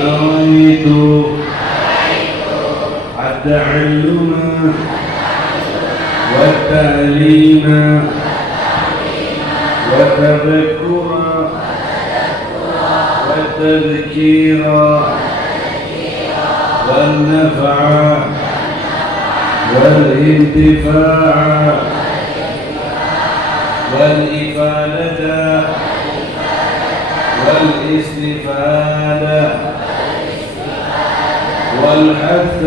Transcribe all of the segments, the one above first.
نويت التعلم والتعليم والتذكر والتذكير والنفع والانتفاع والإفادة والاستفادة والحث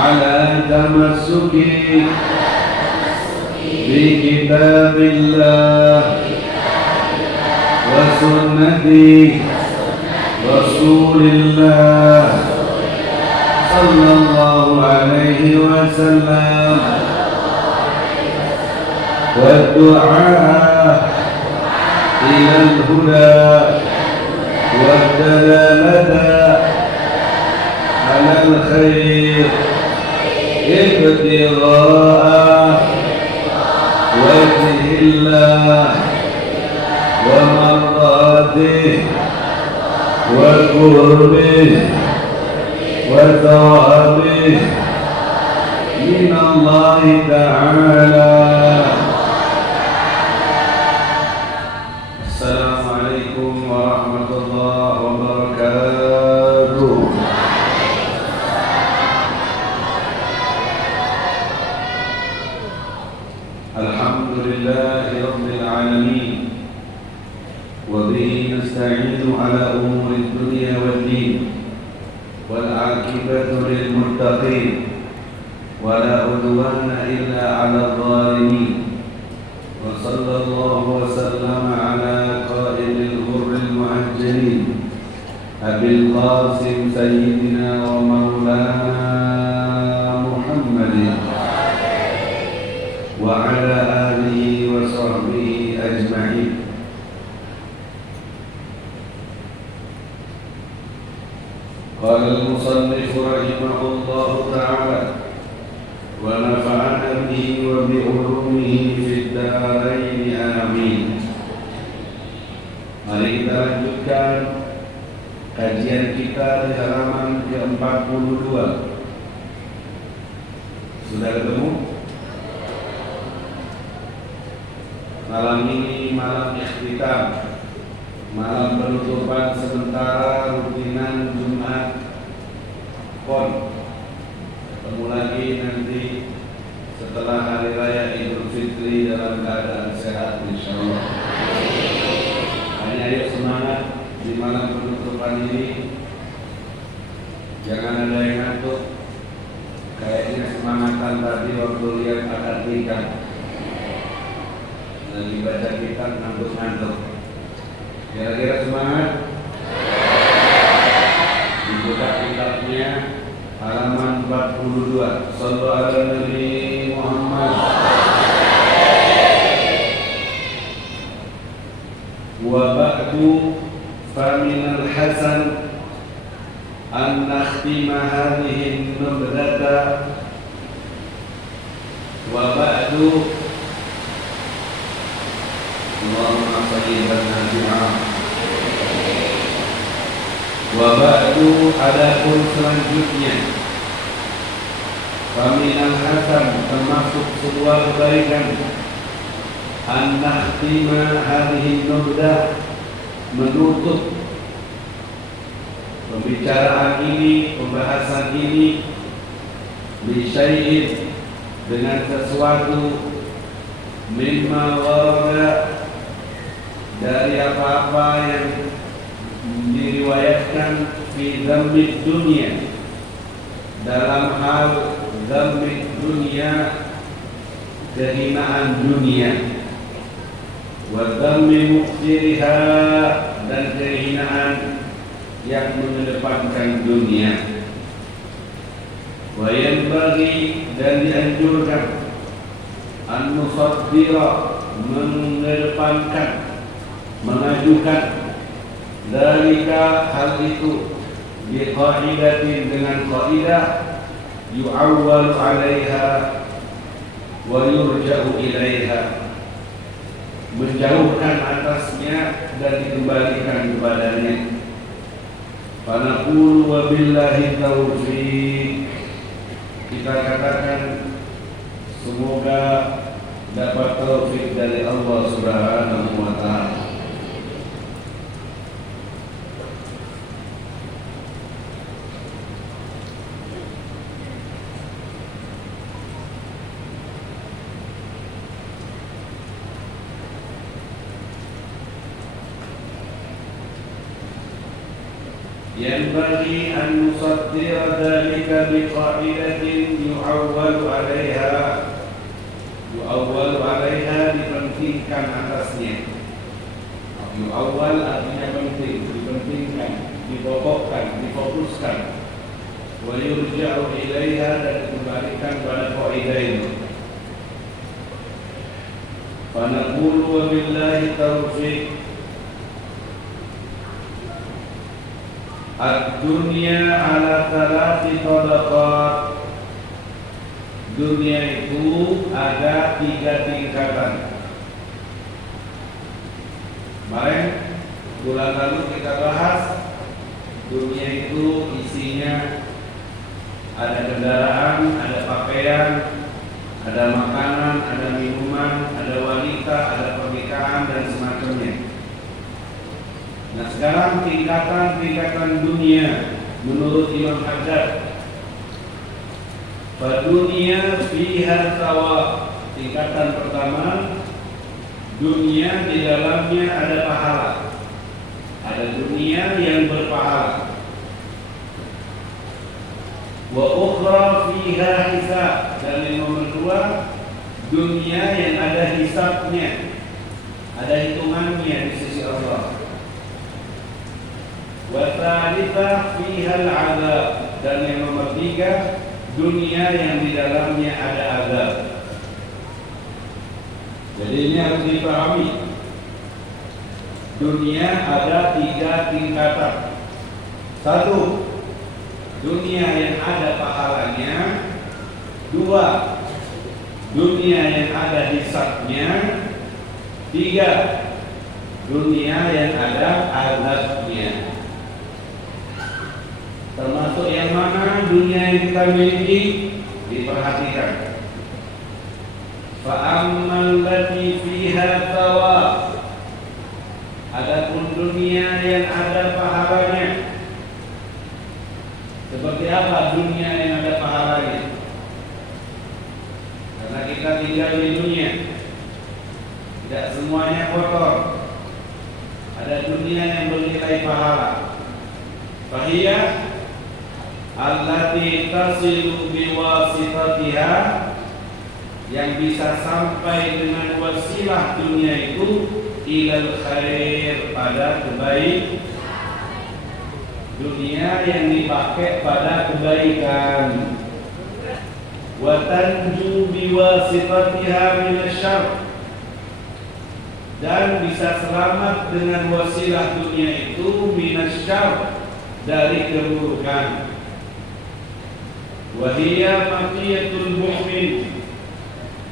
على تمسك بكتاب الله وسنة رسول الله صلى الله عليه وسلم والدعاء إلى الهدى والدلالة على الخير ابتغاء وجه الله ومرضاته وقربه وثوابه من الله تعالى. السلام عليكم ورحمة الله وبركاته. الحمد لله رب العالمين وبه نستعين على أمور الدنيا والدين والعاقبة للمتقين ولا عدوان إلا على الظالمين وصلى الله وسلم على قائد الغر المهجرين أبي القاسم سيدنا ومولانا محمد وعلى آله وصحبه أجمعين. قال المصنف رحمه الله تعالى ونفعنا به وبعلومه في الدارين آمين. Mari kita lanjutkan kajian kita di halaman ke-42. Sudah ketemu? Malam ini malam ikhtitam, malam penutupan sementara rutinan Jumat Pon. Ketemu lagi nanti setelah hari raya Idul Fitri dalam keadaan sehat insyaallah. Ayo semangat di malam penutupan ini. Jangan ada yang ngantuk. Kayaknya semangatan tadi waktu lihat akad nikah. Lagi baca kitab ngantuk-ngantuk. Kira-kira semangat. Dibuka kitabnya halaman 42. Shallallahu ala Nabi Muhammad. Wa ba'du faminal hasan an nakhtima hadhihi an-nubdata wa ba'du Allahumma sayyiban nafi'ah. Wa ba'du adapun selanjutnya faminal hasan termasuk sebuah kebaikan an nakhtima hadhihi nubdah menutup pembicaraan ini, pembahasan ini bisyai'in dengan sesuatu mimma warada dari apa-apa yang diriwayatkan fi dhammid dunia, dalam hal dhammid dunia, kehinaan dunia, wa dhammi muqtiriha, dan kehinaan yang mengedepankan dunia. Wa yanbaghi, dan dianjurkan an nusaddira, mengedepankan, mengajukan dalika, hal itu bi qaidatin, dengan qaidah yu'awwalu 'alaiha wa yurja'u ilaiha, menjauhkan atasnya dan dikembalikan kepadanya. Fanaqulu wabillahi taufiq. Kita katakan semoga dapat taufik dari Allah Subhanahu wa ta'ala. ينبغي أن نصدر ذلك بقاعدة يؤول عليها dipentingkan atasnya. Yu'awwal artinya penting, dipentingkan, dipokokkan, difokuskan. Wa yurja'u ilaiha dan dikembalikan pada kaidah ini. Fa naqulu wa billahi taufiq. Ad-dunya ala thalathi tabaqat. Dunia itu ada 3 tingkatan. Kemarin bulan lalu kita bahas dunia itu isinya ada kendaraan, ada pakaian, ada makanan, ada minuman, ada wanita, ada pernikahan dan semacamnya. Nah sekarang tingkatan dunia menurut Imam Haddad. Dunia fiha thawab. Tingkatan pertama, dunia di dalamnya ada pahala. Ada dunia yang berpahala. Wa ukhra fiha hisab. Dan yang nomor 2, dunia yang ada hisabnya, ada hitungannya di sisi Allah. Wa tsalitsah fiha al-'adzab. Dan yang nomor 3, dunia yang di dalamnya ada azab. Jadi ini harus dipahami. Dunia ada 3 tingkatan. 1, dunia yang ada pahalanya. 2, dunia yang ada hisabnya. 3, dunia yang ada azabnya. Termasuk yang mana dunia yang kita miliki, diperhatikan. Fa'ammal lati fiha thawab. Adapun dunia yang ada pahalanya. Seperti apa dunia yang ada pahalanya? Karena kita tinggal di dunia, tidak semuanya kotor. Ada dunia yang bernilai pahala. Fahiyah allati tasilu biwasitatiha, yang bisa sampai dengan wasilah dunia itu ilal khair, pada kebaikan. Dunia yang dipakai pada kebaikan. Wa tanju biwasitatiha minasyarr, dan bisa selamat dengan wasilah dunia itu minasyarr, dari keburukan. Wahiyya maqiyatul mu'min.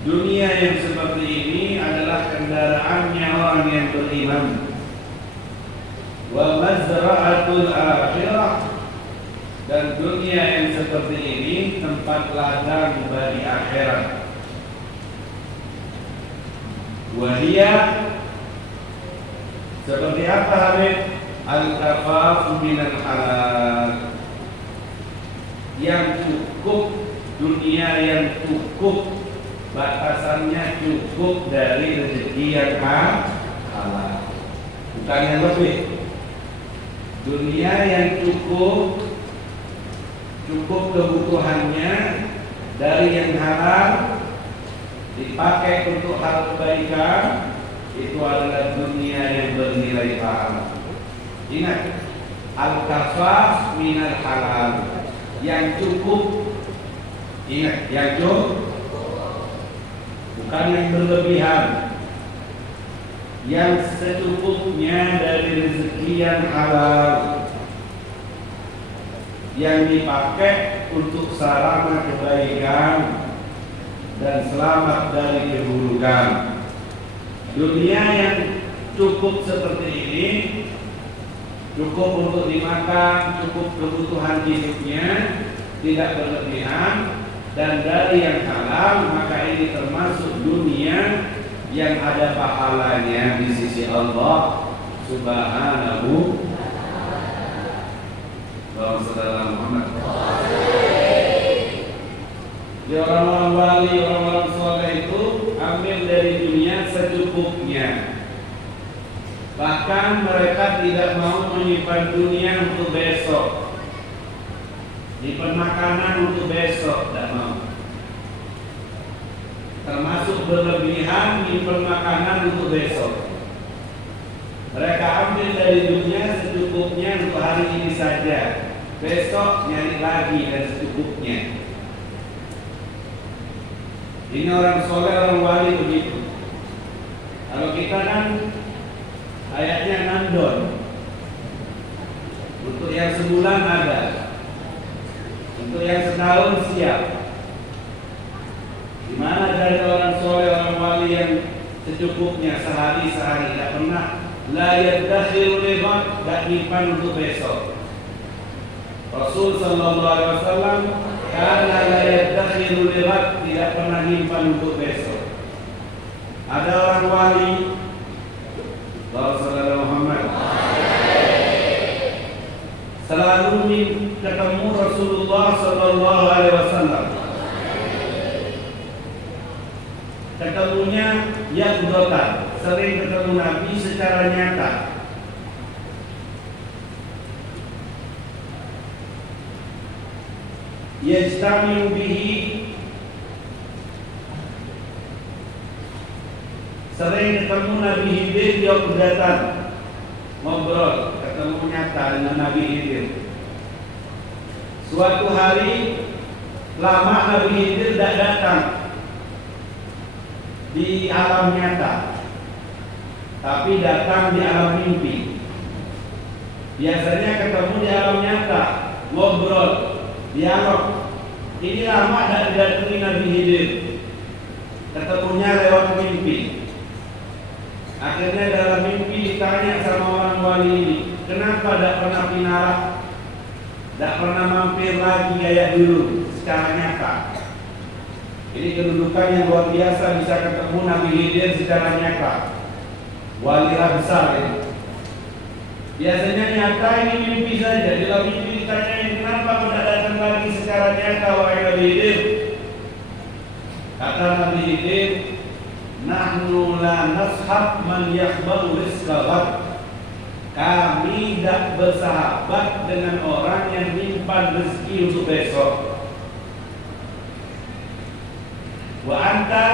Dunia yang seperti ini adalah kendaraannya orang yang beriman. Wa mazra'atul akhirah. Dan dunia yang seperti ini tempat ladang bagi akhirat. Wahiyya, seperti apa Habib? Al-kafaf minal halal. Yang cukup, dunia yang cukup, batasannya cukup dari rezeki yang halal, bukan yang lebih. Dunia yang cukup kebutuhannya dari yang halal, dipakai untuk hal kebaikan, itu adalah dunia yang bernilai pahala. Ingat, al-kafaf minal halal, yang cukup. Ingat, yang cukup, bukan yang berlebihan, yang secukupnya dari rezeki yang halal, yang dipakai untuk sarana kebaikan dan selamat dari keburukan. Dunia yang cukup seperti ini cukup untuk dimakan, cukup kebutuhan hidupnya, tidak berlebihan, dan dari yang halal, maka ini termasuk dunia yang ada pahalanya di sisi Allah Subhanahu. Allahumma shalli ala Muhammad. Di orang-orang wali, orang-orang soleh itu ambil dari dunia secukupnya. Bahkan mereka tidak mau menyimpan dunia untuk besok, nyimpan makanan untuk besok, tidak mau. Termasuk berlebihan nyimpan makanan untuk besok. Mereka ambil dari dunia secukupnya untuk hari ini saja, besok nyari lagi dan secukupnya. Ini orang soleh, orang wali begitu. Kalau kita kan ayatnya nandon. Untuk yang sebulan ada, untuk yang setahun siap. Dimana dari orang soleh, orang wali yang secukupnya sehari-sehari, tidak pernah la yadakhiru libat, tidak nyimpan untuk besok. Rasul sallallahu alaihi wasallam karena la yadakhiru libat, tidak pernah nyimpan untuk besok. Ada orang wali, Rasulullah Muhammad selalu ketemu Rasulullah sallallahu alaihi wasallam. Ketemunya yang dotan, sering ketemu Nabi secara nyata. Yajtami'u bihi, sering ketemu Nabi Khidir yang datang ngobrol, ketemu nyata dengan Nabi Khidir. Suatu hari lama Nabi Khidir tidak datang di alam nyata, tapi datang di alam mimpi. Biasanya ketemu di alam nyata, ngobrol, dialog. Ini lama tidak didatangi Nabi Khidir, ketemunya lewat mimpi. Akhirnya dalam mimpi ditanya sama orang wali ini, kenapa tidak pernah pinarah, tidak pernah mampir lagi kayak dulu secara nyata. Ini kedudukan yang luar biasa, bisa ketemu Nabi Khidir secara nyata. Walilah besar ini. Biasanya nyata, ini mimpi saja. Dalam mimpi ditanyain, kenapa tidak datang lagi secara nyata wahai Nabi Khidir? Kata Nabi Khidir, nahnu la nashab man yakhbaru rizqahu. Kami tidak bersahabat dengan orang yang menyimpan rezeki untuk besok. Wa anta,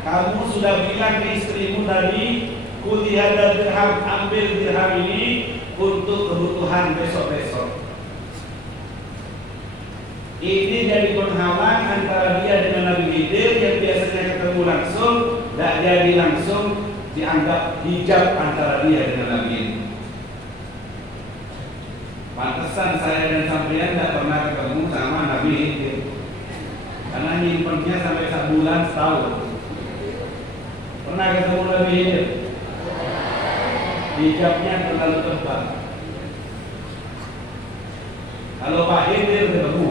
kamu sudah bilang ke istrimu tadi, kuti hadal dirham, ambil dirham ini untuk kebutuhan besok-besok. Ini jadi penghalang antara dia dengan Nabi Khidir yang biasanya ketemu langsung, tidak jadi langsung, dianggap hijab antara dia dengan Nabi ini. Pantesan saya dan sampean tidak pernah ketemu sama Nabi Khidir, karena nyimpennya sampai sebulan, setahun. Pernah ketemu Nabi Khidir? Hijabnya terlalu tebal. Kalau Pak Khidir ketemu,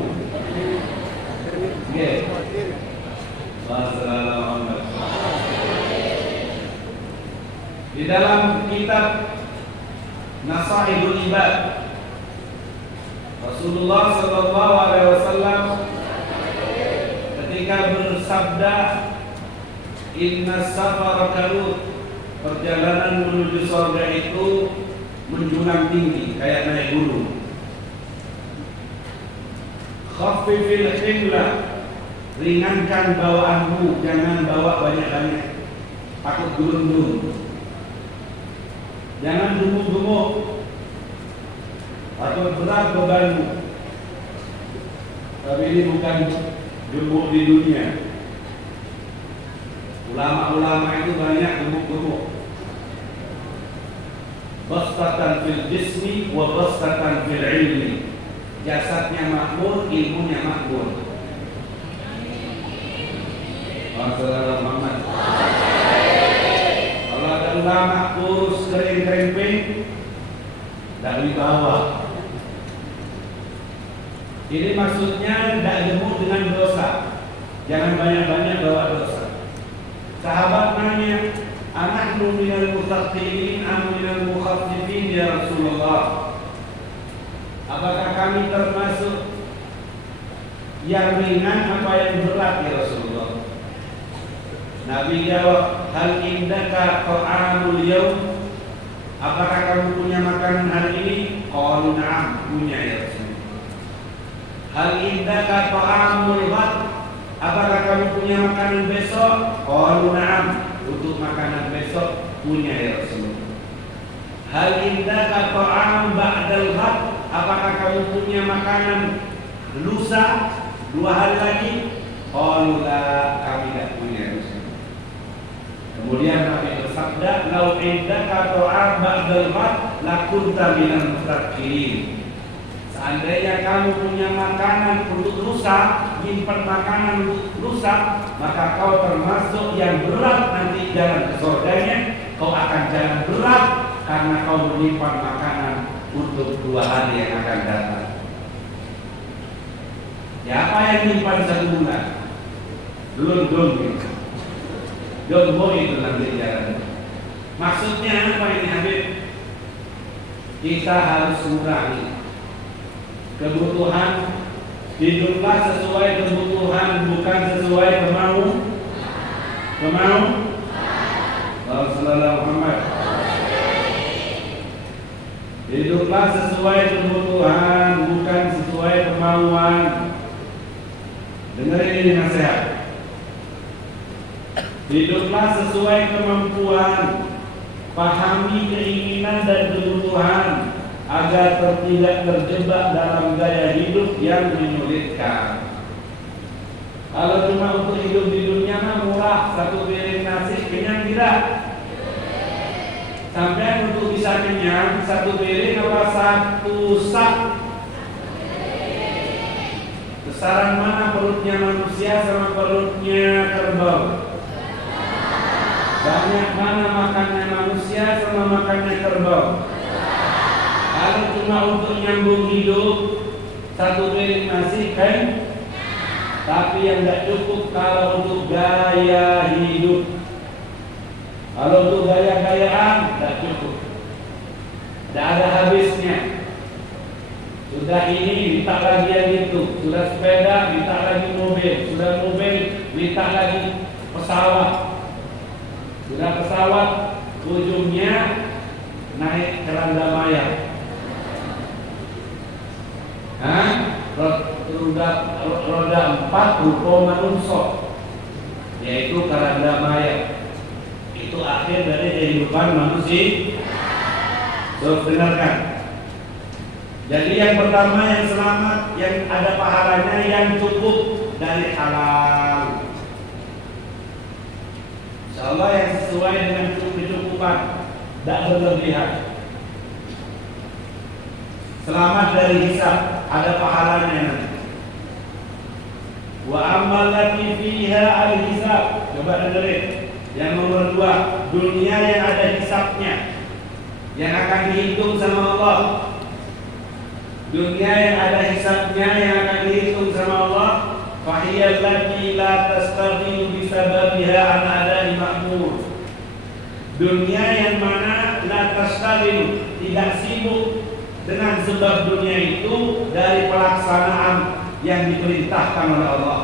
di dalam kitab Nasaihul Ibad, Rasulullah sallallahu alaihi wasallam ketika bersabda, inna safar kalut, perjalanan menuju surga itu menjulang tinggi kayak naik gunung. Khaffifil himlah, ringankan bawaanmu, jangan bawa banyak-banyak, takut gulung-gulung. Jangan gemuk-gemuk, takut berat bebanmu. Tapi ini bukan gemuk di dunia. Ulama-ulama itu banyak gemuk-gemuk. Bastatan fil jismi wa bastatan fil ilmi. Jasadnya makmur, ilmunya makmur. Rasulullah Muhammad. Kalau ada ulama kurus kering-kering, tidak dibawa. Ini maksudnya tidak gemuk dengan dosa. Jangan banyak-banyak bawa dosa. Sahabat nanya, anahnu minal muttaqin am minal mukhaffifin ya Rasulullah? Apakah kami termasuk yang ringan apa yang berat ya Rasulullah? Nabi jawab, hal indaka ta'amul yawm? Apakah kamu punya makanan hari ini? Qalu na'am, punya ya Rasulullah. Hal indaka ta'amul ghad? Apakah kamu punya makanan besok? Qalu na'am, untuk makanan besok punya ya Rasulullah. Hal indaka ta'am ba'dal ghad? Apakah kamu punya makanan lusa 2 hari lagi? Qalu la, kami tidak punya ya Rasulullah. Kemudian Nabi bersabda, lau indaka ta'am ba'dal ghad lakunta minal muttaqin. Seandainya kamu punya makanan untuk lusa, nyimpan makanan untuk lusa, maka kau termasuk yang berat nanti jalan ke surganya. Kau akan jalan berat karena kau menyimpan makanan untuk 2 hari yang akan datang. Ya, apa yang nyimpan 1 bulan? Belum gitu. Jombo itu nanti jalan. Maksudnya apa ini Habib? Kita harus kurangi kebutuhan, hiduplah sesuai kebutuhan, bukan sesuai kemauan. Sallallahu Muhammad. Hiduplah sesuai kebutuhan, bukan sesuai kemauan. Dengerin ini nasihat. Hiduplah sesuai kemampuan, pahami keinginan dan kebutuhan agar tidak terjebak dalam gaya hidup yang menyulitkan. Kalau cuma untuk hidup di dunia mah murah, 1 piring nasi kenyang tidak? Sampai untuk bisa kenyang 1 piring apa 1 sak? Besaran mana perutnya manusia sama perutnya kerbau? Banyak mana makannya manusia sama makannya kerbau? Kalau cuma untuk nyambung hidup 1 piring nasi kan? Tapi yang tidak cukup kalau untuk gaya hidup. Kalau untuk gaya-gayaan tidak cukup, tidak ada habisnya. Sudah ini minta lagi yang itu, sudah sepeda minta lagi mobil, sudah mobil minta lagi pesawat, sudah pesawat ujungnya naik keranda mayang. Roda 4 rupa manungso, yaitu keranda mayang. Itu akhir dari kehidupan manusia. Dengarkan. Jadi yang pertama yang selamat, yang ada pahalanya, yang cukup dari halal. Insyaallah yang sesuai dengan kecukupan, tidak berlebihan. Selamat dari hisab, ada pahalanya nanti. Wa ammal lati fiha al-hisab. Coba dengerin. Yang nomor 2, dunia yang ada hisabnya, yang akan dihitung sama Allah. Dunia yang ada hisabnya, yang akan dihitung sama Allah. Fahiyal lati la tastaghilu bisababiha an adai ma'mur. Dunia yang mana la tastaghilu, tidak sibuk dengan sebab dunia itu dari pelaksanaan yang diperintahkan oleh Allah.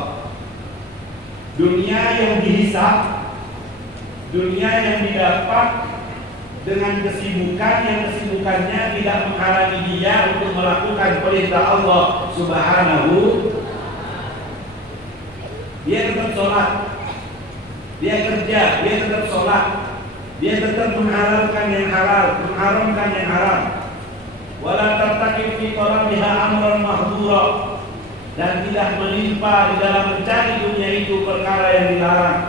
Dunia yang dihisab, dunia yang didapat dengan kesibukan yang kesibukannya tidak menghalangi dia untuk melakukan perintah Allah Subhanahu. Dia tetap sholat, dia kerja, dia tetap sholat, dia tetap menghalalkan yang halal, mengharamkan yang haram. Wala tartakib fi talabiha amran mahdhura, dan tidak menimpa di dalam mencari dunia itu perkara yang dilarang.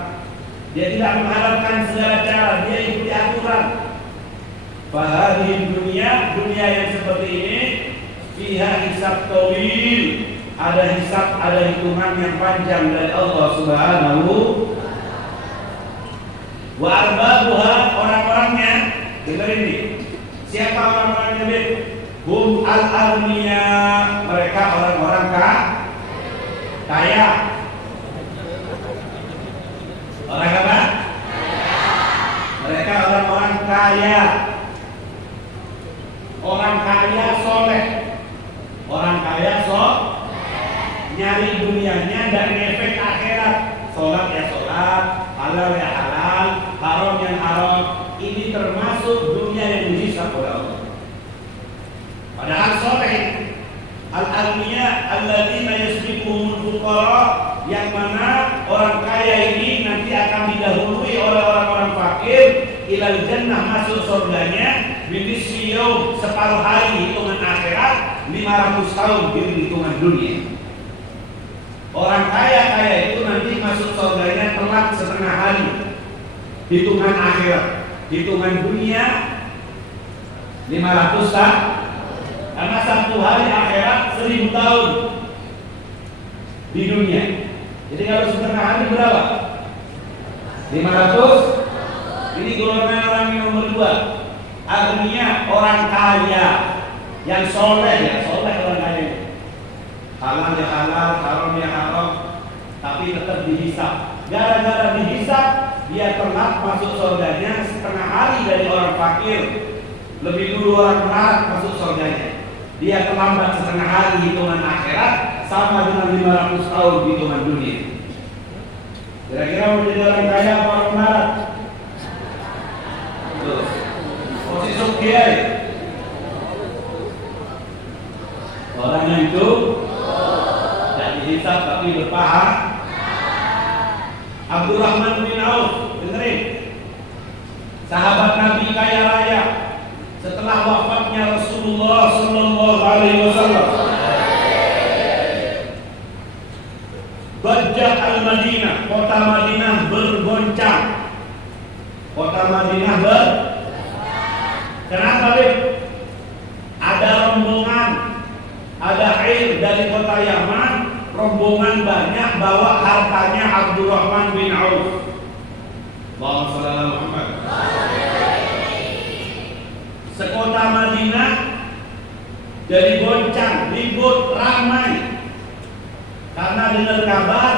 Dia tidak menghalalkan segala cara, dia ikuti aturan. Fahadhi dunia yang seperti ini, fiha hisab tawil, ada hisab, ada hitungan yang panjang dari Allah Subhanahu. Wa arbabuha, orang-orangnya, dengar ini. Siapa orang-orangnya? Hum al-aghniya, mereka orang-orang kaya. Orang apa? Mereka orang-orang kaya. Orang kaya soleh. Orang kaya nyari dunianya dan efek akhirat. Sholat ya sholat, halal ya halal, haram yang haram. Ini termasuk dunia yang dihisab oleh Allah. Padahal soleh al-aghniya alladzina yasbiquhumul fuqara, yang mana orang kaya ini nanti akan didahului oleh orang-orang fakir ilal jannah, masuk surganya binisfi yaum, separuh hari hitungan akhirat, 500 tahun hitungan dunia. Orang kaya itu nanti masuk surganya telat setengah hari hitungan akhirat. Hitungan dunia 500 tahun, karena satu hari akhirat 1000 tahun di dunia. Jadi kalau setengah hari berapa? 500. Ini golongan orang yang nomor 2. Artinya orang kaya yang soleh, ya soleh orang kaya. Halal ya halal, haram ya haram, tapi tetap dihisab. Gara-gara dihisab, dia telat masuk surganya setengah hari dari orang fakir. Lebih dulu orang melarat masuk surganya. Dia terlambat setengah hari hitungan akhirat, sama dengan 500 tahun hitungan dunia. Kira-kira mau jadi orang kaya atau orang melarat? Posisi kiai. Orang yang itu tidak dihisab tapi berpahala. Abdurrahman bin Auf, dengerin. Sahabat Nabi kaya raya. Setelah wafatnya Rasulullah Sallallahu Alaihi Wasallam, Bajjah al-Madinah, kota Madinah bergoncang. Kota Madinah Kenapa, Beb? Ada rombongan, ada air dari kota Yaman, rombongan banyak bawa hartanya Abdurrahman bin Auf. Allahumma shalli ala Muhammad. Sekota Madinah jadi goncang, ribut, ramai, karena dengar kabar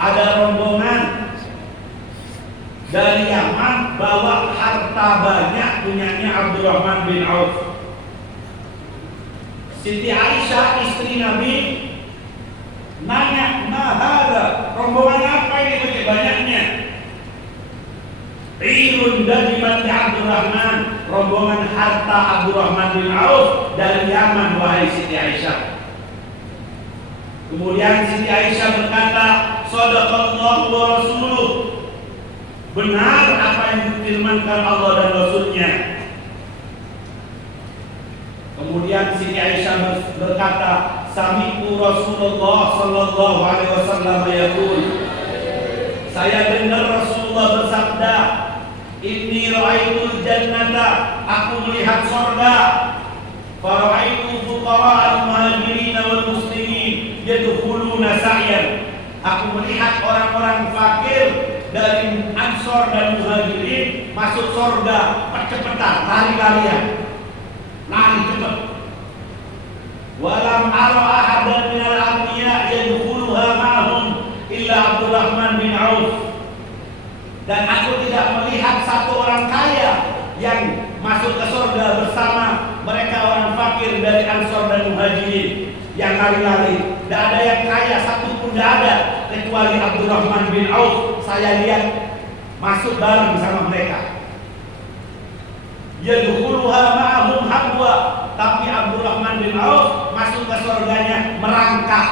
ada rombongan dari Yaman bawa harta banyak punyanya Abdurrahman bin Auf. Siti Aisyah istri Nabi nanya, "Mahada, rombongan apa ini begitu banyaknya?" "Irun dari Mati Abdurrahman, rombongan harta Abdurrahman bin Auf dari Yaman, wahai Siti Aisyah." Kemudian Siti Aisyah berkata, "Shadaqallahu wa rasuluh." Benar apa yang difirmankan Allah dan Rasulnya. Kemudian Siti Aisyah berkata, "Sami'tu Rasulullah Sallallahu Alaihi Wasallam yaqul." Saya dengar Rasulullah bersabda, "Inni ra'aitul jannata." Aku melihat surga. Fara'aitu fuqara al-muhajirin wal muslimin yadkhuluna sa'yan. Aku melihat orang-orang fakir dari Ansor dan Muhajirin masuk surga cepat-cepatan, lari-larian. Lari cepat. Walam ara ahadan minal aghniya yadkhuluha ma'hum illa Abdurrahman bin Auf. Dan aku tidak melihat satu orang kaya yang masuk ke surga bersama mereka orang fakir dari Ansor dan Muhajirin yang lari-lari. Tidak ada yang kaya satu pun, tidak ada, kecuali Abdurrahman bin Auf. Saya lihat masuk bareng sama mereka. Yadkhuluha ma'hum habwa, tapi Abdurrahman bin Auf masuk ke surganya merangkak.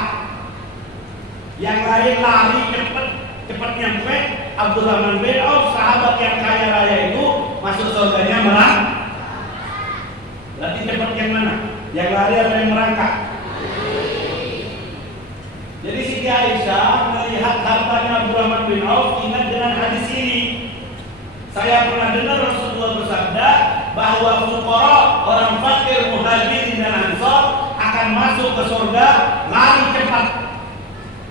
Yang lain lari cepat nyampe. Abdurrahman bin Auf, sahabat yang kaya raya itu, masuk surganya merangkak. Berarti cepat yang mana? Yang lari atau yang merangkak? Jadi Siti Aisyah melihat hartanya Abdurrahman bin Auf, ingat dengan hadis ini. Saya pernah dengar Rasulullah bersabda bahwa fuqara, orang fakir, muhajirin dan ansor akan masuk ke surga lari cepat.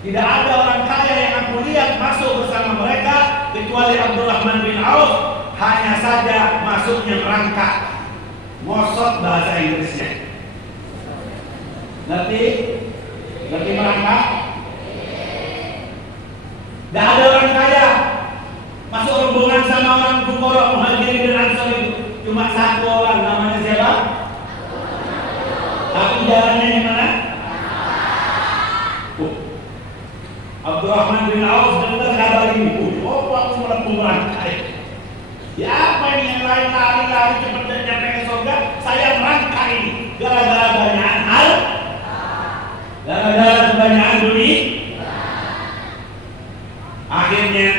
Tidak ada orang kaya yang aku lihat masuk bersama mereka kecuali Abdurrahman bin Auf, hanya saja masuknya merangkak. Ngosot bahasa Inggrisnya. Ngerti? Ngerti merangkak? Gak ada orang kaya masuk rombongan sama orang Fuqara Muhajirin dan Ansor itu. Cuma satu orang, namanya siapa? Tapi jalannya di mana? Abdurrahman bin Auf dengar kabar ini. Oh, aku melempung merangkai. Ya apa ini yang lain lari-lari cepat dan nyampe ke surga? Saya merangkai ini. Gara-gara kebanyakan hal. Gara-gara kebanyakan dunia. Akhirnya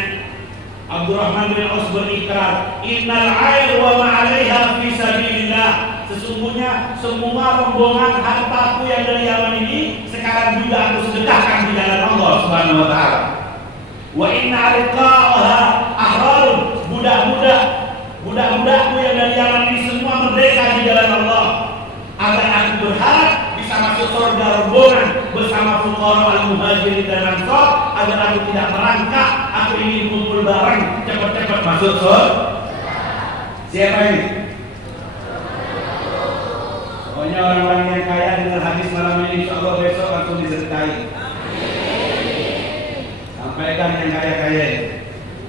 Abdurrahman bin Auf berikrar, Innal air wa ma'alaiha fi sabilillah. Sesungguhnya semua rombongan hartaku yang dari Yaman ini sekarang juga aku sedekahkan di jalan Allah Subhanahu wa taala. Wa inna riqa'aha ahrar, budak-budakku yang dari Yaman ini semua merdeka di jalan Allah. Agar aku berharap bisa masuk surga rombongan bersama fuqara al-muhajirin dan ansor, agar aku tidak merangkak, aku ingin kumpul bareng cepat-cepat masuk surga. Siapa ini? Pokoknya orang-orang yang kaya dengar hadis malam ini, insya Allah besok langsung disertai. Sampaikan yang kaya-kaya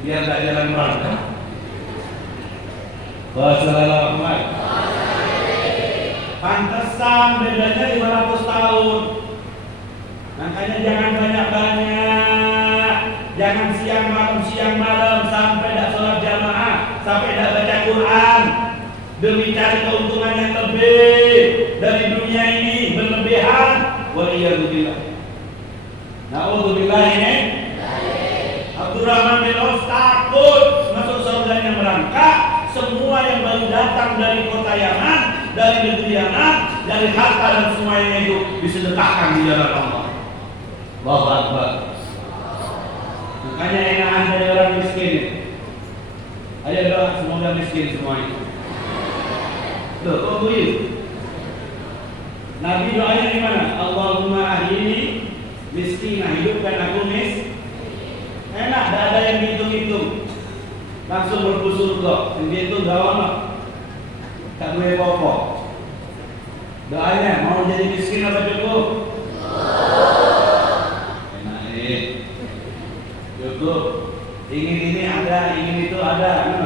biar tak jalan merangkak. Wassalamualaikum. Pantesan bedanya 500 tahun. Makanya jangan banyak-banyak, jangan siang malam sampai tidak sholat jamaah, sampai tidak baca Quran demi cari keuntungan yang lebih dari dunia ini, berlebihan. Waliyadzubillah. Na'udzubillah ini. Abdurrahman bin Auf takut masuk surganya merangkak. Semua yang baru datang dari kota Yaman, dari negeri Yaman, dari harta dan semuanya itu disedekahkan di jalan Allah. Allahu Akbar. Makanya enakan dari orang miskin. Ayo doa semoga miskin semuanya. Tuh, tunggu yuk. Nabi doanya gimana? Allahumma ahyini miskinah, hidupkan aku enak, tidak ada yang hitung-hitung. Langsung berbuat surga. Yang itu gak ono. Tak boleh apa-apa. Doanya mau jadi miskin apa cukup? Enak ini. Cukup. Ingin ini ada, ingin itu ada.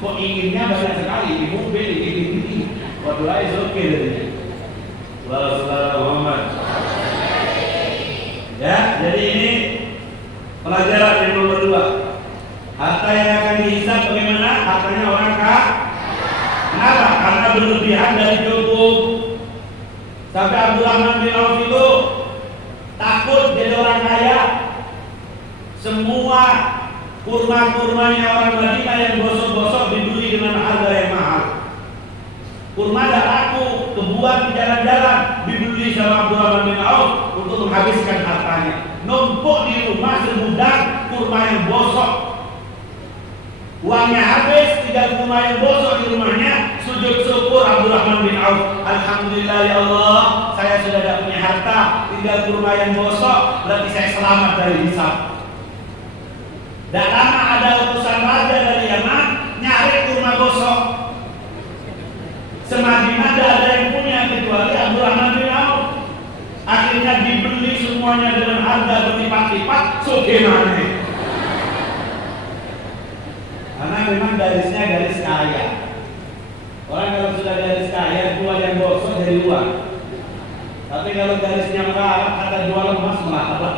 Kok inginnya banyak sekali? Ini mobil, ini. Waduh, itu oke dari. Muhammad. Ya, jadi ini pelajaran yang nomor 2. Harta yang akan dihisab bagaimana? Hartanya orang kaya. Kenapa? Karena berlebihan dari cukup. Sampai Abdurrahman bin Auf itu takut jadi orang kaya. Semua kurma-kurmanya orang Madinah yang gosok-gosok dibeli dengan harga yang mahal. Kurma tidak laku, kebuang di jalan-jalan, dibeli sama Abdurrahman bin Auf untuk menghabiskan hartanya. Numpuk di rumah segudang kurma yang bosok. Uangnya habis, tinggal kurma yang bosok di rumahnya. Sujud syukur Abdurrahman bin Auf. Alhamdulillah ya Allah, saya sudah tidak punya harta, tinggal kurma yang bosok, berarti saya selamat dari hisab. Dan lama ada utusan raja dari Yaman nyari kurma gosok. Semadinah tidak ada yang punya kecuali Abdurrahman bin Auf. Akhirnya dibeli semuanya dengan harga berlipat-lipat. Bagaimana? Karena memang garisnya garis kaya. Orang kalau sudah garis kaya jual yang bosok dari luar. Tapi kalau garisnya melarat kata jual emas melarat.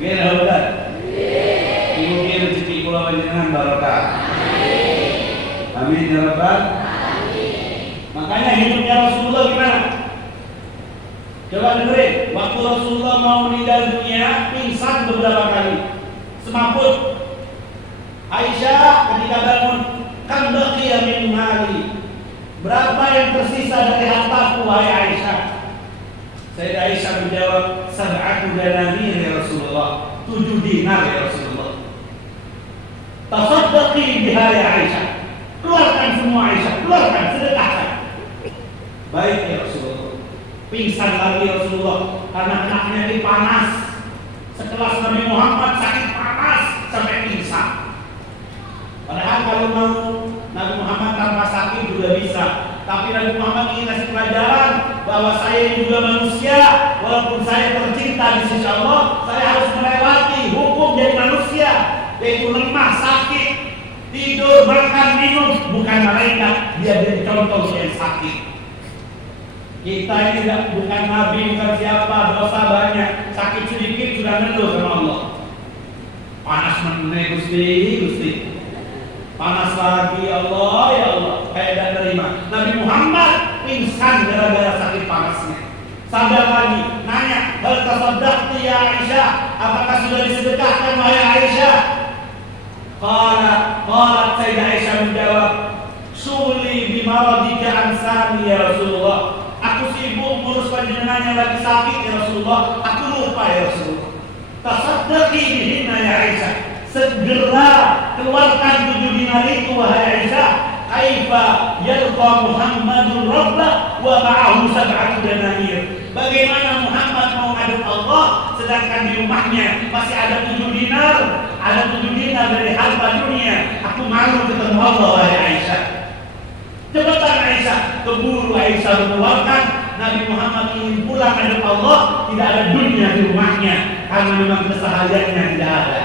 Gila udah. Mungkin rezeki pulau panjenengan barokah. Amin ya rabbal. Makanya hidupnya Rasulullah gimana? Coba dengerin. Waktu Rasulullah mau meninggal dunia, pingsan beberapa kali, semaput. Aisyah ketika bangun, kan baqiya min mali, berapa yang tersisa dari hartaku wahai Aisyah? Sayyidah Aisyah menjawab, 7 dananir ya Rasulullah, 7 dinar ya Rasulullah. Tasaddaqi biha ya Aisyah, keluarkan semua Aisyah, keluarkan, sedekahkan. Baik ya Rasulullah. Pingsan lagi Rasulullah karena anaknya ini panas. Sekelas Nabi Muhammad sakit panas sampai pingsan. Padahal kalau mau Nabi Muhammad tanpa sakit juga bisa, Tapi Nabi Muhammad ingin kasih pelajaran bahwa saya juga manusia. Walaupun saya tercinta di sisi Allah, saya harus melewati hukum jadi manusia, yaitu lemah, sakit, tidur, makan, minum. Bukan malaikat, dia jadi contoh yang sakit. Kita ini bukan nabi, bukan siapa, dosa banyak, sakit sedikit sudah ngeluh sama Allah. Panas meneh Gusti. Panas lagi, Allah ya Allah, kayak tidak terima. Nabi Muhammad pingsan gara-gara sakit panasnya. Sadar lagi, nanya, hal tasaddaqti ya Aisyah, apakah sudah disedekahkan wahai Aisyah? Qalat Sayyidah Aisyah menjawab, suli bimaradika ansani ya Rasulullah. Aku sibuk ngurus panjenengan yang lagi sakit ya Rasulullah. Aku lupa ya Rasulullah. Tasaddaqi bihinna ya Aisyah. Segera keluarkan 7 dinar itu wahai Aisyah. Kaifa yalqa Muhammadun Rabbah wa ma'ahu 7 dananir. Bagaimana Muhammad mau ngadep Allah sedangkan di rumahnya masih ada 7 dinar, ada 7 dinar dari harta dunia. Aku malu ketemu Allah wahai Aisyah. Cepetan Aisyah, keburu Aisyah mengeluarkan. Nabi Muhammad ingin pulang ngadep Allah, tidak ada dunia di rumahnya karena memang kesehariannya tidak ada.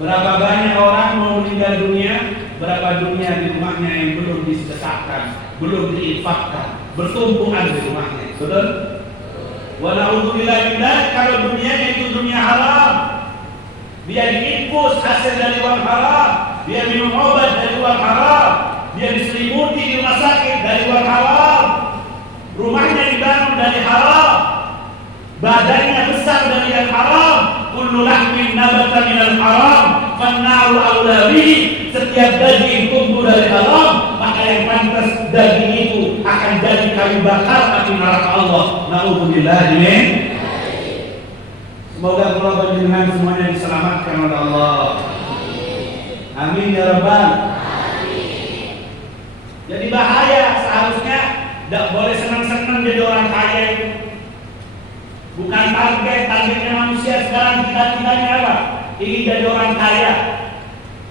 Berapa banyak orang mau meninggal dunia, berapa dunia di rumahnya yang belum disedekahkan, belum diinfakkan, bertumpuan di rumahnya. Betul? Wa na'udzubillah min dzalik, kalau dunianya itu dunia haram, dia diinfus hasil dari uang haram, dia minum obat dari uang haram, dia diselimuti di rumah sakit dari uang haram, rumahnya dibangun dari haram, badannya besar dari yang haram. Kullu lahmin nabata minal haram fannaru awla bihi. Setiap daging tumbuh dari haram, maka yang pantas daging itu akan jadi kayu bakar api neraka Allah. Na'udzubillah min. Semoga Allah panjenengan semuanya diselamatkan oleh Allah. Amin ya rabbal. Jadi bahaya, seharusnya tidak boleh senang-senang jadi orang kaya. Bukan targetnya manusia sekarang. Kita-kitanya apa? Ingin jadi orang kaya.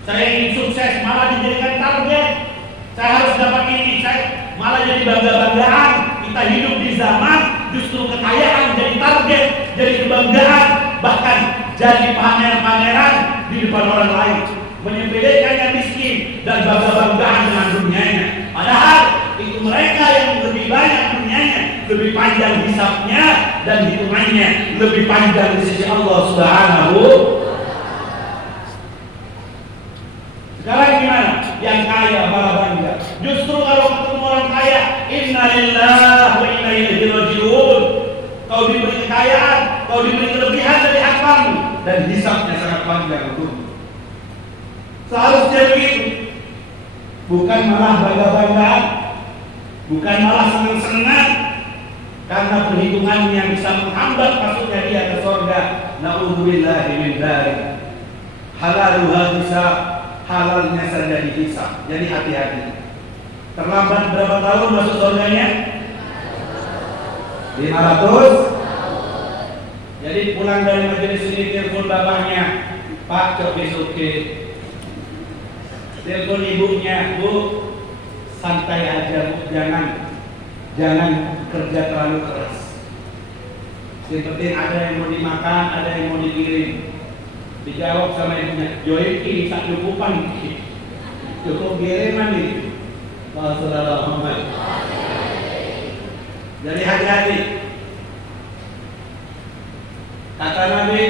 Saya ingin sukses, malah dijadikan target. Saya harus dapat ini, saya malah jadi bangga-banggaan. Kita hidup di zaman justru kekayaan jadi target, jadi kebanggaan, bahkan jadi pamer-pameran di depan orang lain, menyepelekan yang miskin dan bangga-banggaan dengan dunianya. Padahal itu mereka yang lebih banyak dunianya, lebih panjang hisabnya dan hitungannya lebih panjang di sisi Allah Subhanahu. Sekarang gimana? Yang kaya malah bangga. Justru kalau ketemu orang kaya, inna lillahi wa inna ilaihi raji'un. Kau diberi kekayaan, kau diberi kelebihan dari hartamu dan hisabnya sangat panjang untukmu. Seharusnya begitu. Bukan malah bangga-banggaan, bukan malah senang-senang, karena perhitungannya yang bisa menghambat masuknya dia ke surga. Na'udzubillahi min dzalik. Halaluha hisab, halalnya saja dihisab. Jadi hati-hati. Terlambat berapa tahun masuk surganya? 500. Jadi pulang dari majelis ini telepon bapaknya, Pak cok besok ke. Telepon ibunya, Bu, santai aja, Bu, jangan kerja terlalu keras. Yang penting ada yang mau dimakan, ada yang mau dikirim. Dijawab sama ibunya, Joiki sak cukupan, cukup kiriman nih. Saudara Muhammad. Jadi hati-hati. Kata Nabi,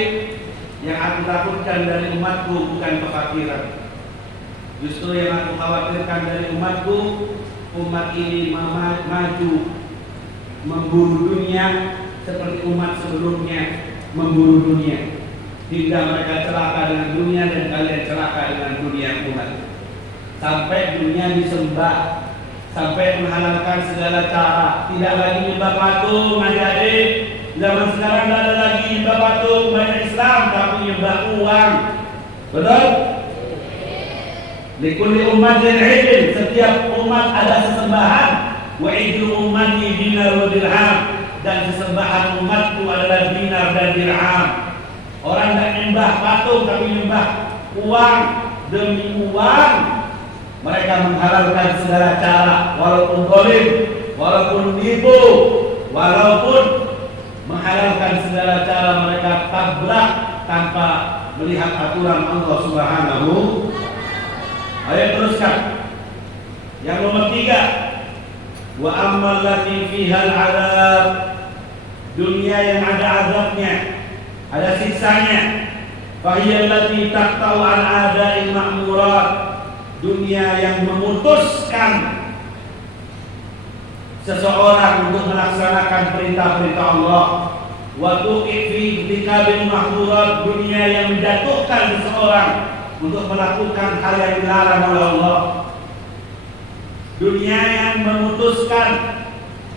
yang aku takutkan dari umatku bukan kefakiran. Justru yang aku khawatirkan dari umatku, umat ini maju memburu dunia seperti umat sebelumnya memburu dunia, hingga mereka celaka dengan dunia dan kalian celaka dengan dunia umat. Sampai dunia disembah, sampai menghalalkan segala cara, tidak lagi nyembah patung. Adik-adik, zaman sekarang tidak ada lagi nyembah patung, banyak Islam tapi nyembah uang. Betul? Likulli ummatin idin, setiap umat ada sesembahan. Wa idul ummati dinar wa dirham, dan sesembahan umatku adalah dinar dan dirham. Orang tidak nyembah patung tapi nyembah uang demi uang mereka menghalalkan segala cara, walaupun zalim, walaupun nipu, walaupun menghalalkan segala cara mereka tabrak tanpa melihat aturan Allah Subhanahu. Ayo teruskan. Yang nomor 3, wa ammal lati fihal azab, dunia yang ada azabnya, ada siksanya. Fahiyal lati taqta'u an ada'il ma'murat, dunia yang memutuskan seseorang untuk melaksanakan perintah-perintah Allah. Wa tuqi fi irtikabil mahdurat, dunia yang menjatuhkan seseorang untuk melakukan hal yang dilarang oleh Allah. Dunia yang memutuskan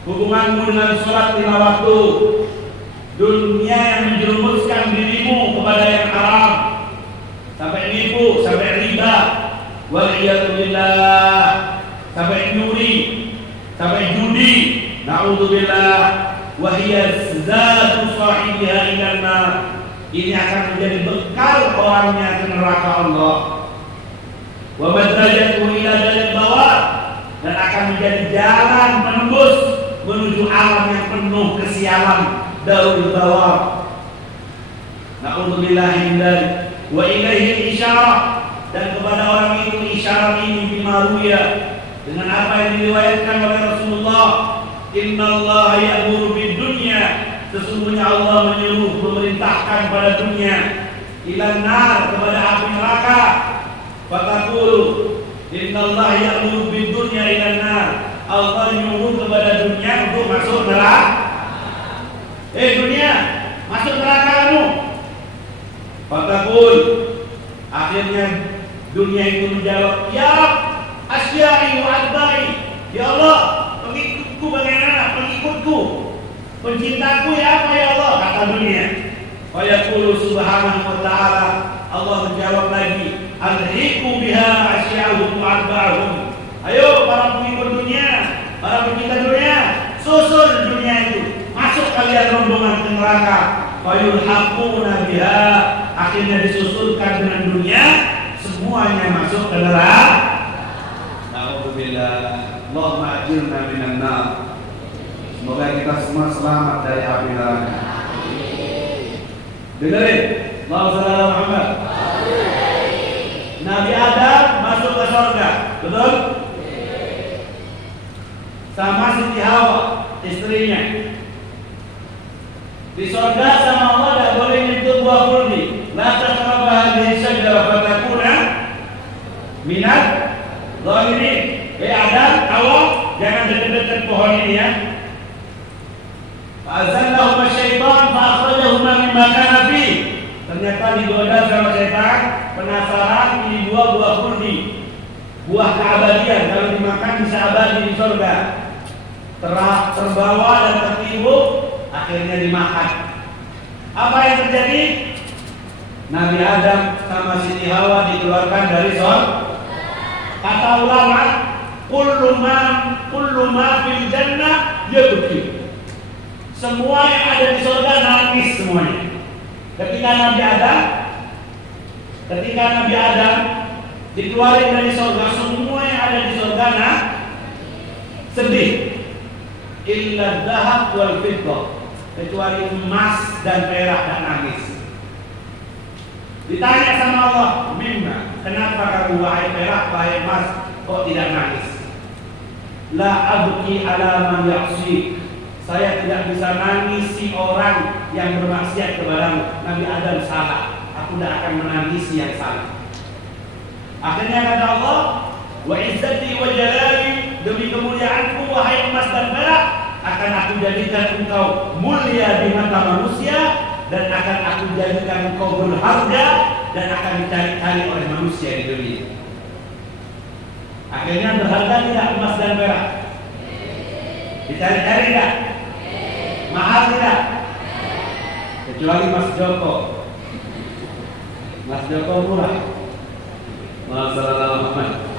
hubunganmu dengan sholat 5 waktu. Dunia yang menjerumuskan dirimu kepada yang haram, sampai nipu, sampai riba, waliyadzubillah, sampai nyuri, sampai judi, na'udzubillah, wa hiya zatu sahibiha ilan nar. Ini akan menjadi bekal orangnya ke neraka Allah. Wa madrajatu ila dalil bawar, dan akan menjadi jalan penembus menuju alam yang penuh kesialan, darul bawar. Na'udzubillah min dzalik. Wa ilaihi isyarah, dan kepada orang itu isyarat ini bimaruya, dengan apa yang diriwayatkan oleh Rasulullah. Innallaha ya'muru bid dunya, sesungguhnya Allah menyuruh, memerintahkan pada dunia, ilan nar, kepada api neraka. Fataqulu innallaha ya'muru bid dunya ilan nar, Allah menyuruh kepada dunia untuk masuk neraka. Dunia, masuk neraka kamu. Fataqul, akhirnya dunia itu menjawab, ya asyai wa adbai, ya Allah, pengikutku bagaimana? Pengikutku, pencintaku ya apa ya Allah? Kata dunia. Wa yaqulu subhanahu wa ta'ala, Allah menjawab lagi, alhiqu biha asya'uhum wa adba'uhum. Ayo para pengikut dunia, para pencinta dunia, susul dunia itu, masuk kalian rombongan ke neraka. Wa yulhaquna biha, akhirnya disusulkan dengan dunia, semuanya masuk ke neraka. Na'udzubillah. Allahumma ajirna minan nar. Semoga kita semua selamat dari api neraka. Dengerin, Allahumma shalli ala Muhammad. Nabi Adam masuk ke surga, betul? Sama Siti Hawa, istrinya. Di surga sama Allah tidak boleh nyentuh buah kurdi. La taqrabu hadhihi syajarah fatakuna minal zalimin. Adam, Hawa, jangan dekat-dekat pohon ini ya. Fa'azallahuma syaitan fa'akhrajahuma mimma kana fi. Ternyata digoda sama setan, penasaran, ini buah kurdi, buah keabadian, kalau dimakan bisa abadi di surga. Terbawa dan tertipu, akhirnya dimakan. Apa yang terjadi? Nabi Adam sama Siti Hawa dikeluarkan dari surga. Kata ulama, kullu ma fil jannah yabki. Semua yang ada di surga nangis semuanya. Ketika Nabi Adam dikeluarkan dari surga, semua yang ada di surga sedih. Illa dhahab wal fiddah, kecuali emas dan perak dan nangis. Ditanya sama Allah, mimma, kenapa kamu wahai perak, wahai emas, kok tidak nangis? La abki ala man ya'sik, saya tidak bisa nangisi orang yang bermaksiat kepadamu. Nabi Adam salah, aku tidak akan menangisi yang salah. Akhirnya kata Allah, wa izzati wa jalali, demi kemuliaanku wahai emas dan perak, akan aku jadikan engkau mulia di mata manusia, dan akan aku jadikan engkau berharga, dan akan dicari-cari oleh manusia di dunia. Akhirnya berharga tidak emas dan perak? Dicari-cari tidak? Mahal tidak? Kecuali Mas Joko. Mas Joko murah. Masyaallah.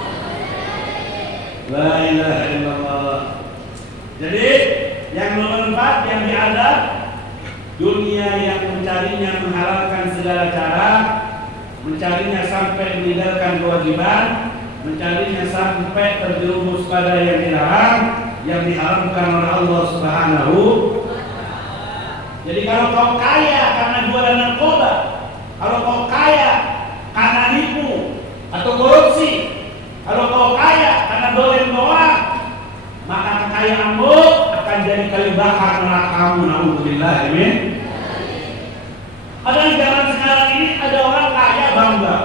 La ilaha illallah. Jadi yang nomor 4 yang diadab, dunia yang mencarinya menghalalkan segala cara, mencarinya sampai meninggalkan kewajiban, mencarinya sampai terjerumus pada yang dilarang, yang diharamkan oleh Allah Subhanahu. Jadi kalau kau kaya karena jualan narkoba, kalau kau kaya karena nipu atau korupsi, kalau kau kaya karena dolim doang, maka kekayaanmu akan jadi kayu bakar nerakamu. Nauzubillah. Amin. Ada zaman sekarang ini ada orang kaya bangga,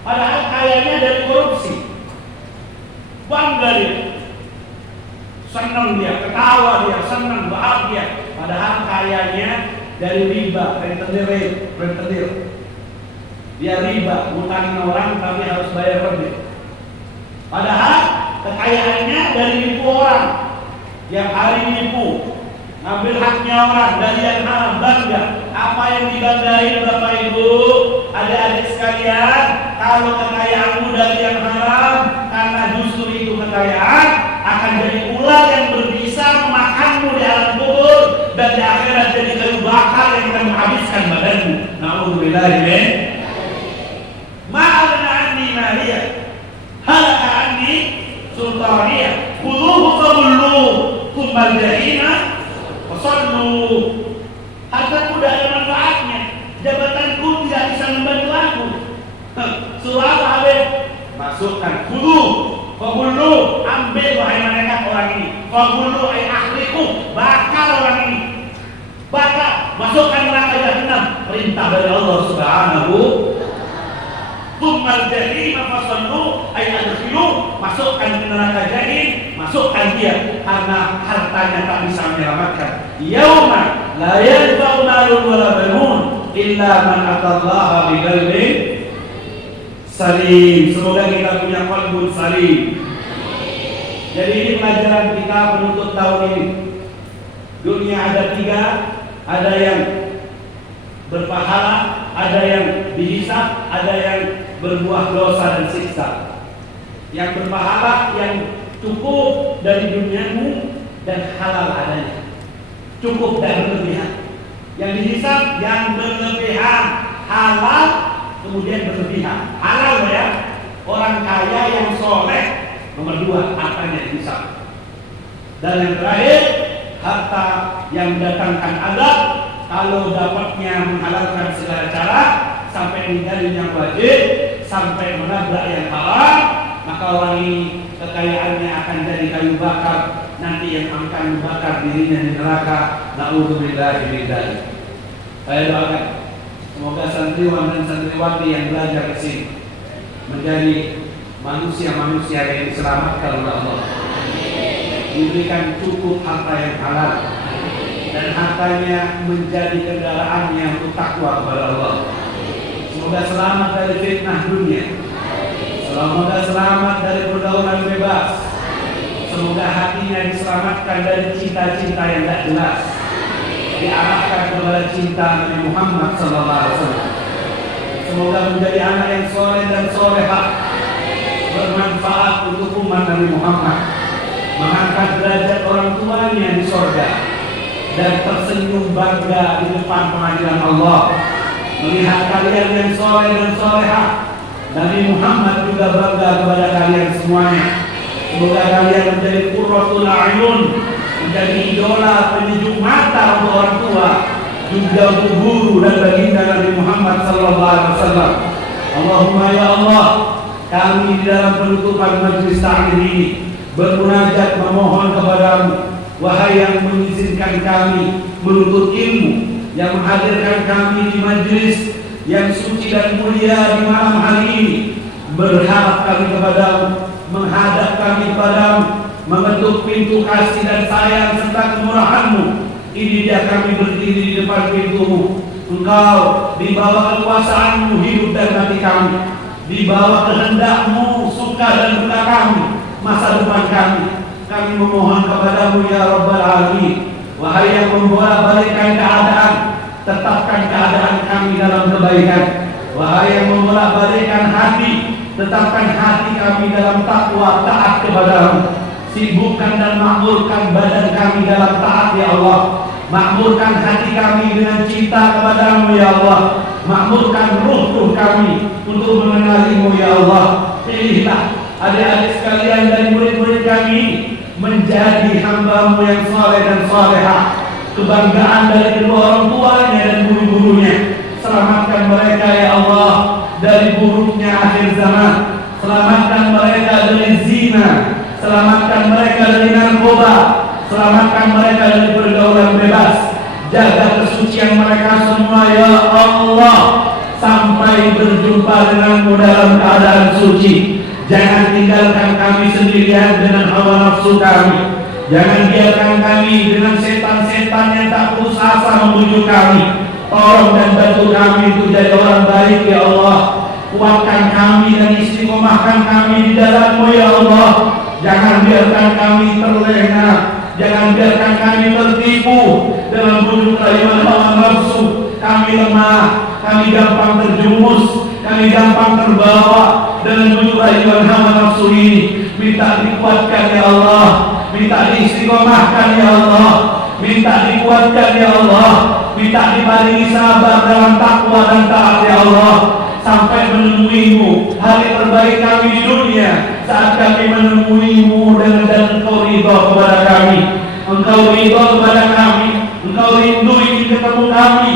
padahal kayanya dari korupsi. Bangga dia, senang dia, ketawa dia, senang bahagia, padahal kayanya dari riba, rentenir. Dia riba, ngutangin orang tapi harus bayar lebih. Padahal kekayaannya dari nipu orang, yang hari nipu, ngambil haknya orang dari yang haram, bangga. Apa yang dibanggain Bapak Ibu, adik-adik sekalian? Kalau kekayaanmu dari yang haram, karena justru itu kekayaan akan jadi ular yang berbisa memakanmu di alam kubur, dan di akhirat jadi kayu bakar yang akan menghabiskan badanmu. Nauzubillah. Ma'alna anni maliyah, halaka anni sultaniyah, khudhuhu fagulluhu, thumma al-jahima fasallu. Hartaku tidak ada manfaatnya, jabatanku tidak bisa membantu aku. Suruh apa Habib? Masukkan khudhu fagullu, ambil wahai malaikat orang ini. Fagullu ay ahliku, bakar orang ini, bakar, masukkan neraka jahannam. Perintah dari Allah Subhanahu. Tsummal jahim fasallu ay adkhilu, masukkan ke neraka jahim, masukkan dia, karena hartanya tak bisa menyelamatkan. Yauma la yanfa'u malun wala banun illa man atallaha biqalbin salim. Semoga kita punya qalbun salim. Jadi ini pelajaran kita penutup tahun ini. Dunia ada tiga, ada yang berpahala, ada yang dihisab, ada yang berbuah dosa dan siksa. Yang berpahala yang cukup dari duniamu dan halal adanya, cukup dan berlebihan. Yang dihisab yang berlebihan, halal kemudian berlebihan. Halal ya, orang kaya yang soleh nomor 2, hartanya dihisab. Dan yang terakhir, harta yang mendatangkan azab, kalau dapatnya menghalalkan segala cara sampai meninggalin yang wajib, sampai menabrak yang haram, maka orang ini kekayaannya akan jadi kayu bakar, nanti yang akan membakar dirinya di neraka. Nauzubillahi min dzalik. Saya doakan semoga santriwan dan santriwati yang belajar di sini menjadi manusia-manusia yang diselamatkan oleh Allah, diberikan cukup harta yang halal, dan hartanya menjadi kendaraannya untuk takwa kepada Allah. Semoga selamat dari fitnah dunia, semoga selamat dari pergaulan bebas, semoga hatinya diselamatkan dari cinta-cinta yang tidak jelas, diarahkan kepada cinta Nabi Muhammad SAW. Semoga menjadi anak yang soleh dan solehah, bermanfaat untuk umat Nabi Muhammad, mengangkat derajat orang tuanya di sorga, dan tersenyum bangga di depan pengadilan Allah melihat kalian yang soleh dan solehah. Nabi Muhammad juga bangga kepada kalian semuanya. Semoga kalian menjadi qurratul a'yun, menjadi idola penyejuk mata untuk orang tua, juga untuk guru dan baginda Nabi Muhammad SAW. Allahumma ya Allah, kami di dalam penutupan majelis taklim ini bermunajat memohon kepadamu, wahai yang mengizinkan kami menuntut ilmu, yang menghadirkan kami di majelis yang suci dan mulia di malam hari ini. Berharap kami kepadamu, menghadap kami kepadamu, mengetuk pintu kasih dan sayang serta kemurahan-Mu. Ini dia kami berdiri di depan pintu-Mu. Engkau di bawah kekuasaan-Mu hidup dan mati kami, di bawah kehendak-Mu suka dan duka kami, masa depan kami. Kami memohon kepadamu ya Rabbal Alamin, wahai yang membolak-balikkan keadaan, tetapkan keadaan kami dalam kebaikan. Wahai yang membolak-balikkan hati, tetapkan hati kami dalam takwa taat kepadamu. Sibukkan dan makmurkan badan kami dalam taat ya Allah. Makmurkan hati kami dengan cinta kepadamu ya Allah. Makmurkan ruh kami untuk mengenalimu ya Allah. Pilihlah adik-adik sekalian dan murid-murid kami menjadi hamba-Mu yang saleh dan salehah, kebanggaan dari kedua orang tuanya dan guru-gurunya. Selamatkan mereka ya Allah dari buruknya akhir zaman. Selamatkan mereka dari zina. Selamatkan mereka dari narkoba. Selamatkan mereka dari pergaulan bebas. Jaga kesucian mereka semua ya Allah, sampai berjumpa denganmu dalam keadaan suci. Jangan tinggalkan kami sendirian dengan hawa nafsu kami. Jangan biarkan kami dengan setan-setan yang tak putus asa membujuk kami. Tolong dan bantu kami untuk jadi orang baik ya Allah. Kuatkan kami dan istiqomahkan kami di dalam-Mu ya Allah. Jangan biarkan kami terlena. Jangan biarkan kami tertipu dalam bujuk rayuan hawa nafsu. Kami lemah, kami gampang terjumus, kami gampang terbawa dengan bujuk rayuan hawa nafsu ini. Minta dikuatkan ya Allah, minta diistiqomahkan ya Allah, minta dikuatkan ya Allah, minta diparingi sabar dalam takwa dan taat ya Allah, sampai menemuimu hari terbaik kami di dunia, saat kami menemuimu dan Engkau ridha kepada kami. Engkau ridha kepada kami, Engkau rindu ingin ketemu kami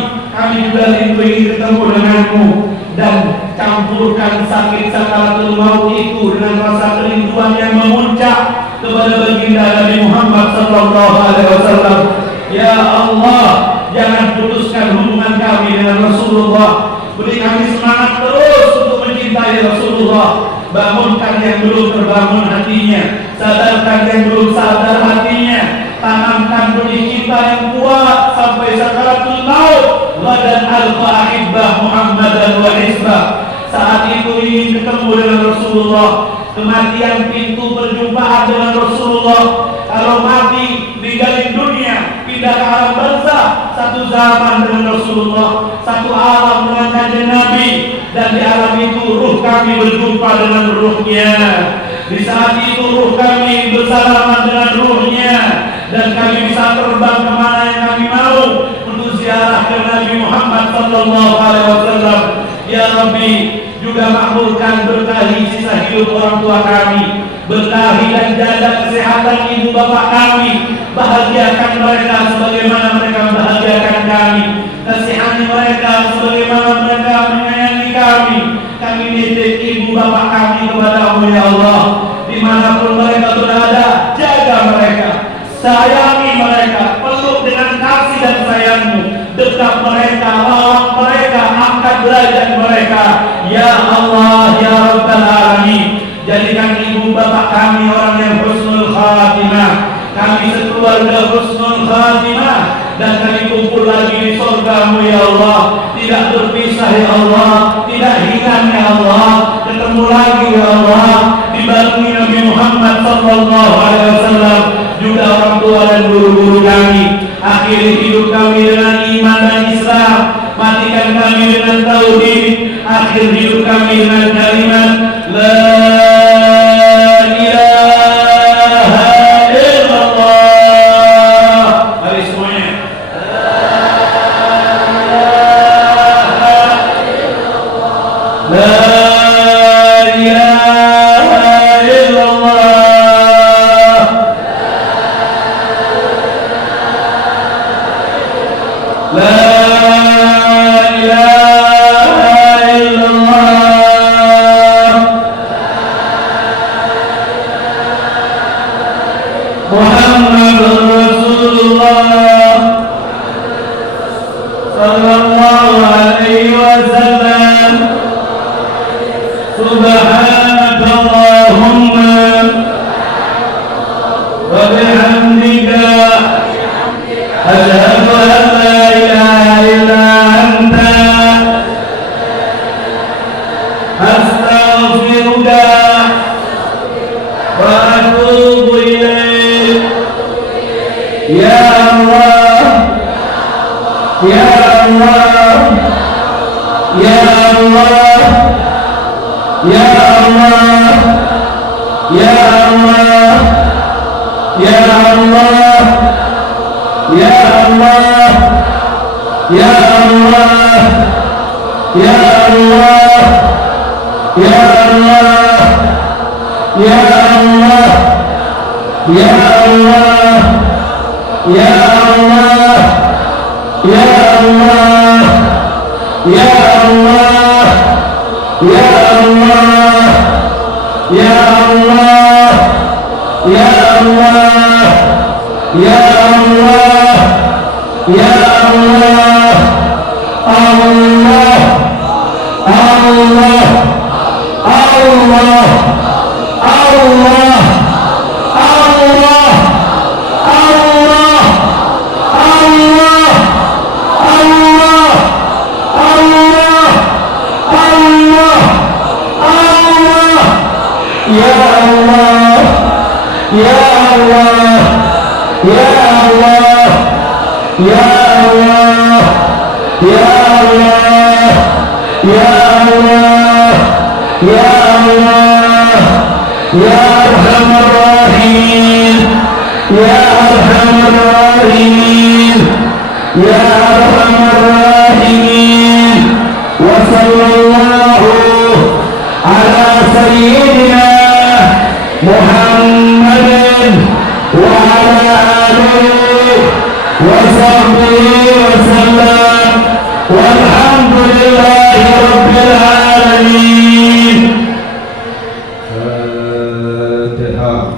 juga rindu ingin ketemu denganmu. Dan campurkan sakit sakaratul maut itu dengan rasa kerinduan yang memuncak kepada baginda Nabi Muhammad sallallahu alaihi wasallam. Ya Allah, jangan putuskan hubungan kami dengan Rasulullah. Beri kami semangat terus untuk mencintai Rasulullah. Bangunkan yang belum terbangun hatinya, sadarkan yang belum sadar hatinya. Tanamkan benih cinta yang kuat sampai sakaratul maut. Wadan al-fahibbah Muhammadan wa hisbah. Saat itu ingin ketemu dengan Rasulullah. Kematian pintu perjumpaan dengan Rasulullah. Kalau mati ninggalin dunia, pindah ke alam barzah, satu zaman dengan Rasulullah, satu alam dengan kanjeng Nabi. Dan di alam itu ruh kami berjumpa dengan ruhnya. Di saat itu ruh kami bersalaman dengan ruhnya. Dan kami bisa terbang kemana yang kami mau untuk ziarah ke Nabi Muhammad sallallahu alaihi wasallam. Ya Rabbi, juga makmurkan berkahi sisa hidup orang tua kami, berkahi dan jaga kesehatan ibu bapak kami. Bahagiakan mereka sebagaimana mereka membahagiakan kami. Kasihani mereka sebagaimana mereka menyayangi kami. Kami nitip ibu bapak kami kepada-Mu ya Allah. Dimanapun mereka berada, jaga mereka, sayangi mereka, peluk dengan kasih dan sayang-Mu. Dekat mereka, rawat mereka, angkat derajat mereka. Ya Allah, ya Rabbal Alamin. Jadikan ibu bapak kami orang yang husnul khatimah. Kami sekeluarga husnul khatimah. Dan kami kumpul lagi di surga-Mu ya Allah. Tidak berpisah ya Allah, tidak hilang ya Allah. Ketemu lagi ya Allah dibarengi Nabi Muhammad sallallahu alaihi wasallam, juga orang tua dan guru-guru kami. Akhiri hidup kami dengan iman dan Islam. Matikan kami dengan tauhid. Akhir hidup kami dengan kalimat la ilaha illallah. Mari semuanya. La ilaha illallah. La ilaha illallah. Muhammadur Rasulullah sallallahu alaihi wasallam. Subhanakallahumma wa bihamdika asyhadu an la ilaha illa anta astaghfiruka wa atubu ilaik. Ya Allah, ya Allah, ya Allah, ya Allah, ya Allah, ya Allah, Ya Allah, Ya Allah, Ya Allah, Ya Allah, Ya Allah, Ya Allah, Ya Allah, Ya Allah, Ya Allah, Ya Allah, Ya Allah, Ya Allah, Ya Allah, Ya Allah, Allah, Allah, Allah, Allah, Allah, Allah, Allah, Allah, Allah, Allah, Allah, Ya Allah, Ya Allah, Ya Allah, Ya Allah, Ya Allah, Ya Allah, Ya Allah, Ya Arhamar Rahimin, Ya Arhamar Rahimin, Ya Arhamar Rahimin. Wa sallallahu ala sayyidina Muhammadin wa ala alihi wa sahbihi wa sallam, walhamdulillahi rabbil alamin. Fatihah.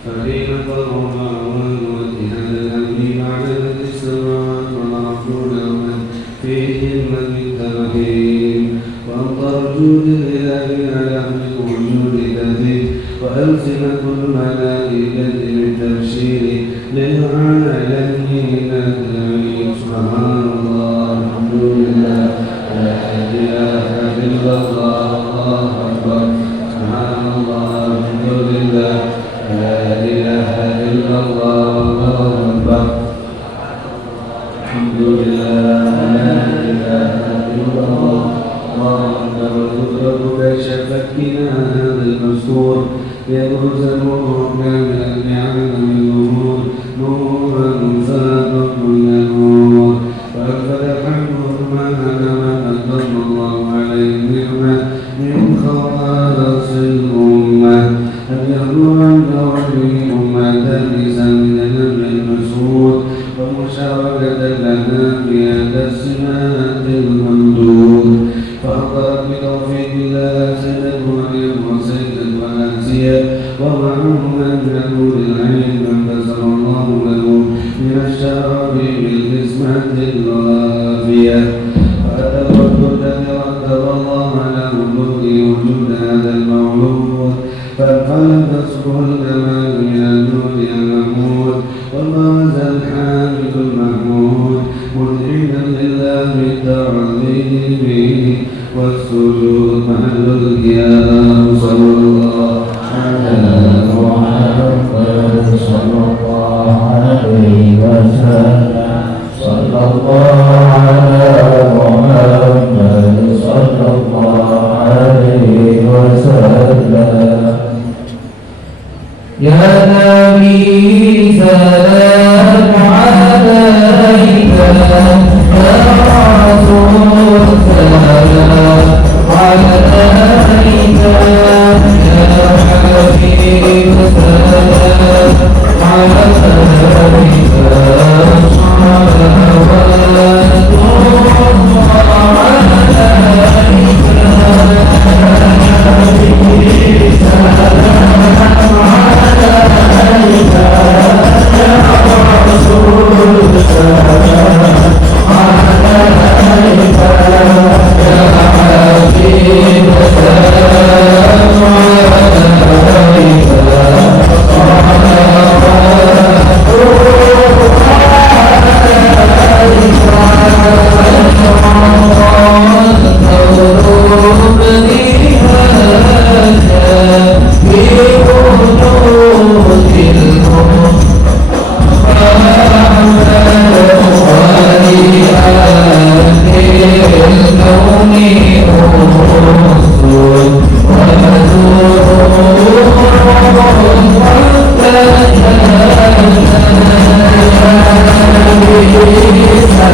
فريضة الله وجهاد الأمر بعد السماوات والأرض ومن فيهن بالتوحيد وأنت الوجود الإلهي على أهل وجود ذاته وألسنة الملائكة بالتبشير للعالمين أجمعين. سبحان الله الحمد لله لا إله إلا الله الله أكبر. سبحان الله الحمد لله لا إله إلا الله الله أكبر. الحمد لله لا إله إلا الله الله أكبر. تطلب شفكنا هذا المستور يبرز النور كامل النعم النور نورا فاق كل نور فأكبر الحمد ما أكبر الله عليه النعمة من خواص الأمة أن يرضى عن وجه أمة ليس من الأمر المسعود ومشاركة لنا في هذا السماء الممدود فأقرت بتوفيق الله سيدة مريم وسيدة وناسية ومعهم من نور العين فانتصر الله له من الشراب بالقسمة الوافية فأتوكل رتب الله له وجود هذا المولود فانقلب سبل الكمال من النور المحمود وبرز الحامد المحمود مذعنا لله بالتعظيم والسجود محل القيام. صلى الله على محمد صلى الله عليه وسلم. صلى الله على محمد صلى الله عليه وسلم. يا نبي سلام عليك يا رسول سلام عليك يا حبيب سلام عليك Amin.